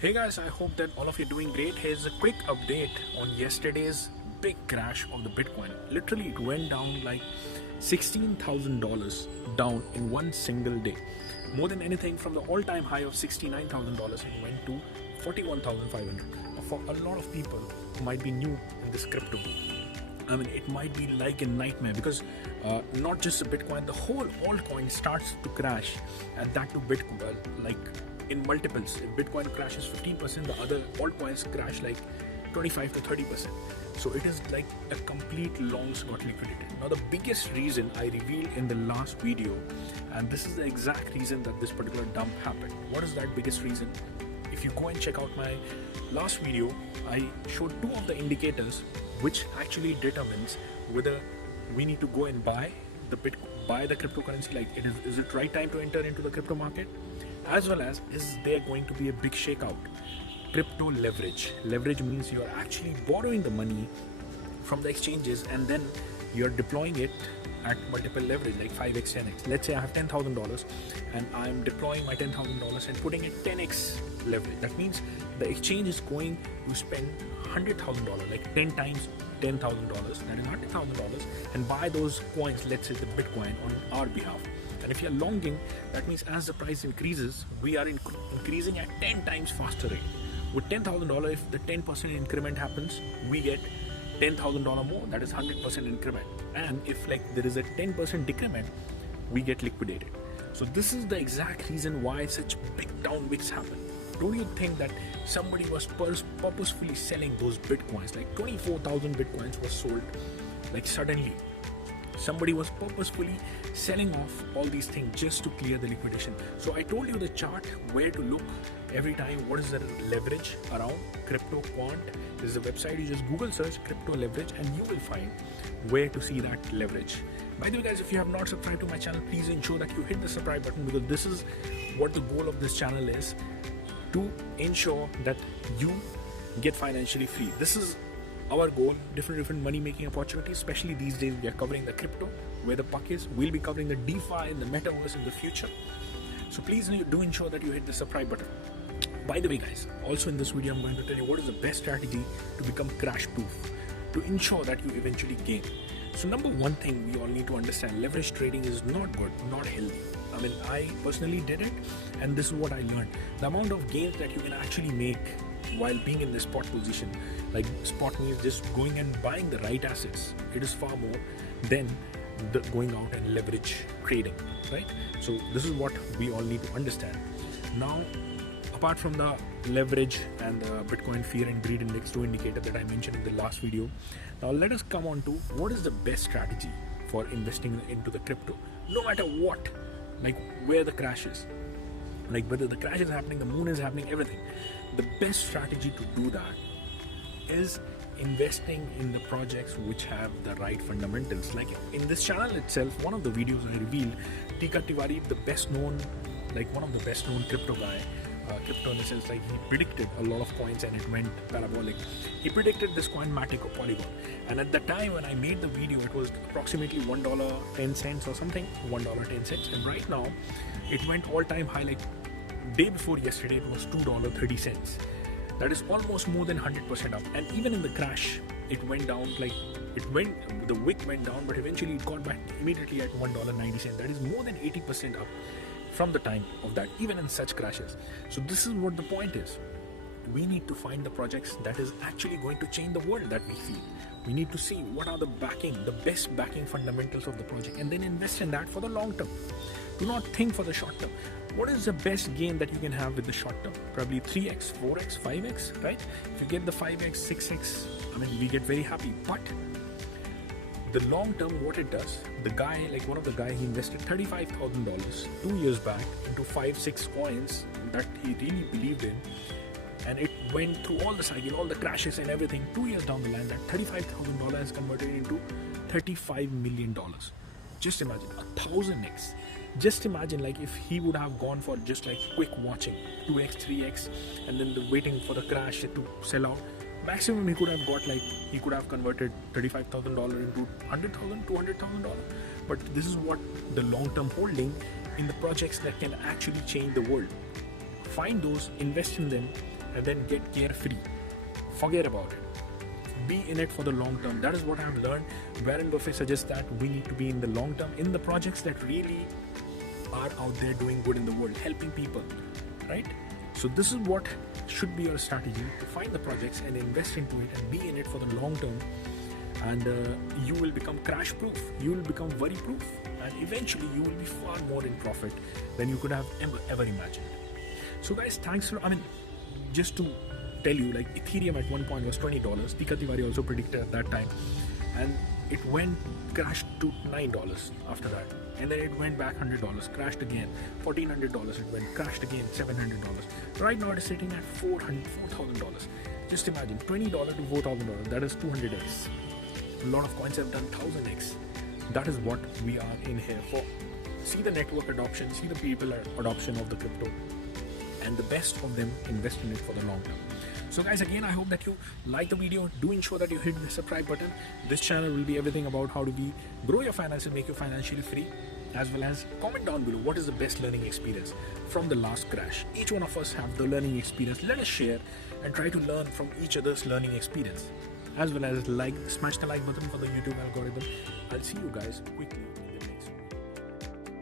Hey guys, I hope that all of you are doing great. Here's a quick update on yesterday's big crash of the Bitcoin. Literally, it went down like $16,000 down in one single day. More than anything, from the all-time high of $69,000, it went to 41,500. For a lot of people who might be new in this crypto, I mean, it might be like a nightmare because not just the Bitcoin, the whole altcoin starts to crash, and that to Bitcoin, like in multiples. If Bitcoin crashes 15%, the other altcoins crash like 25 to 30%. So it is like a complete long got liquidated. Now, the biggest reason I revealed in the last video, and this is the exact reason that this particular dump happened. What is that biggest reason? If you go and check out my last video, I showed two of the indicators which actually determines whether we need to go and buy the cryptocurrency, like is it right time to enter into the crypto market, as well as is there going to be a big shakeout. Crypto leverage means you are actually borrowing the money from the exchanges and then you're deploying it at multiple leverage like 5x 10x. Let's say I have $10,000 and I'm deploying my $10,000 and putting it 10x leverage. That means the exchange is going to spend $100,000, like 10 times $10,000, that is $100,000, and buy those coins, let's say the Bitcoin, on our behalf. And if you're longing, that means as the price increases, we are increasing at 10 times faster rate. With $10,000, if the 10% increment happens, we get $10,000 more, that is 100% increment. And if like there is a 10% decrement, we get liquidated. So this is the exact reason why such big downwicks happen. Don't you think that somebody was purposefully selling those Bitcoins? Like 24,000 Bitcoins was sold like suddenly. Somebody was purposefully selling off all these things just to clear the liquidation. So I told you the chart where to look every time. What is the leverage around crypto quant? This is a website. You just Google search crypto leverage and you will find where to see that leverage. By the way guys, if you have not subscribed to my channel, please ensure that you hit the subscribe button, because this is what the goal of this channel is, to ensure that you get financially free. This is our goal. Different money making opportunities, especially these days we are covering the crypto, where the puck is. We'll be covering the DeFi and the metaverse in the future. So please do ensure that you hit the subscribe button. By the way guys, also in this video I'm going to tell you what is the best strategy to become crash proof, to ensure that you eventually gain. So number one thing we all need to understand, leverage trading is not good, not healthy. I mean, I personally did it and this is what I learned. The amount of gains that you can actually make while being in the spot position, like spot means just going and buying the right assets, it is far more than going out and leverage trading, right? So this is what we all need to understand. Now, apart from the leverage and the Bitcoin fear and greed index, two indicator that I mentioned in the last video, now let us come on to what is the best strategy for investing into the crypto, no matter what, like where the crash is, like whether the crash is happening, the moon is happening, everything. The best strategy to do that is investing in the projects which have the right fundamentals. Like in this channel itself, one of the videos I revealed, Teeka Tiwari, the best known, like one of the best known crypto guy, crypto in the sense like he predicted a lot of coins and it went parabolic. He predicted this coin Matic or Polygon, and at the time when I made the video it was approximately $1.10 or something, $1.10, and right now it went all-time high. Like day before yesterday it was $2.30. That is almost more than 100% up. And even in the crash it went down, like the wick went down, but eventually it got back immediately at $1.90. That is more than 80% up from the time of that, even in such crashes. So this is what the point is. We need to find the projects that is actually going to change the world that we feel. We need to see what are the best backing fundamentals of the project, and then invest in that for the long term. Do not think for the short term. What is the best gain that you can have with the short term? Probably 3x, 4x, 5x, right? If you get the 5x, 6x, I mean, we get very happy. But the long term, what it does, the guy, like one of the guy, he invested $35,000 2 years back into 5-6 coins that he really believed in, and it went through all the cycle, all the crashes and everything. 2 years down the line, that $35,000 is converted into $35 million. Just imagine 1,000x. Just imagine, like if he would have gone for just like quick watching, 2x, 3x, and then waiting for the crash to sell out. Maximum he could have got, like he could have converted $35,000 into $100,000, $200,000. But this is what the long-term holding in the projects that can actually change the world. Find those, invest in them, and then get carefree. Forget about it. Be in it for the long term. That is what I've learned. Warren Buffett suggests that we need to be in the long term, in the projects that really are out there doing good in the world, helping people, right? So this is what should be your strategy, to find the projects and invest into it and be in it for the long term, and you will become crash proof, you will become worry proof, and eventually you will be far more in profit than you could have ever imagined. So guys, thanks for, just to tell you, like Ethereum at one point was $20. Tika Tiwari also predicted at that time, and it crashed to $9 after that, and then it went back $100, crashed again, $1,400 it went, crashed again, $700. Right now it is sitting at $4,000. Just imagine, $20 to $4,000, that is 200x. A lot of coins have done 1000x. That is what we are in here for. See the network adoption, see the people adoption of the crypto, and the best of them invest in it for the long term. So guys, again, I hope that you like the video. Do ensure that you hit the subscribe button. This channel will be everything about how do we grow your finances, make you financially free, as well as comment down below what is the best learning experience from the last crash. Each one of us have the learning experience. Let us share and try to learn from each other's learning experience, as well as smash the like button for the YouTube algorithm. I'll see you guys quickly.